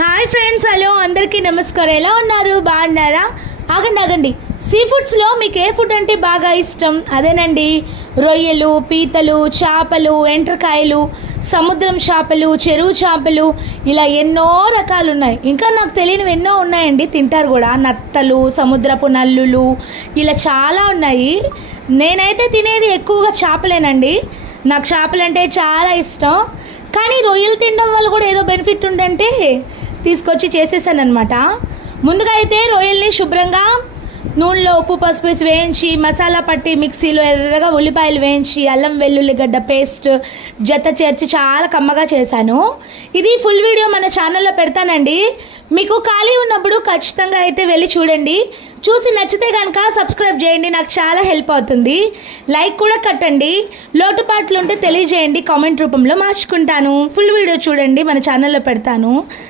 Hi friends, hello అందరికీ నమస్కారం. ఎలా ఉన్నారు? బాగున్నారా? ఆగండి. సీ ఫుడ్స్లో మీకు ఏ ఫుడ్ అంటే బాగా ఇష్టం? అదేనండి, రొయ్యలు, పీతలు, చేపలు, ఎండ్రకాయలు, సముద్రం చేపలు, చెరువు చేపలు, ఇలా ఎన్నో రకాలు ఉన్నాయి. ఇంకా నాకు తెలియనివి ఎన్నో ఉన్నాయండి, తింటారు కూడా. నత్తలు, సముద్రపు నల్లులు, ఇలా చాలా ఉన్నాయి. నేనైతే తినేది ఎక్కువగా చేపలేనండి. నాకు చేపలు అంటే చాలా ఇష్టం. కానీ రొయ్యలు తినడం వల్ల కూడా ఏదో బెనిఫిట్ ఉందంటే తీసుకొచ్చి చేసేసాను అనమాట. ముందుగా అయితే రొయ్యల్ని శుభ్రంగా నూనెలో ఉప్పు పసుపు వేసి వేయించి, మసాలా పట్టి మిక్సీలో ఎర్రగా ఉల్లిపాయలు వేయించి, అల్లం వెల్లుల్లి గడ్డ పేస్ట్ జత చేర్చి చాలా కమ్మగా చేశాను. ఇది ఫుల్ వీడియో మన ఛానల్లో పెడతానండి. మీకు ఖాళీ ఉన్నప్పుడు ఖచ్చితంగా అయితే వెళ్ళి చూడండి. చూసి నచ్చితే కనుక సబ్స్క్రైబ్ చేయండి, నాకు చాలా హెల్ప్ అవుతుంది. లైక్ కూడా కట్టండి. లోటుపాట్లు ఉంటే తెలియజేయండి, కామెంట్ రూపంలో మార్చుకుంటాను. ఫుల్ వీడియో చూడండి, మన ఛానల్లో పెడతాను.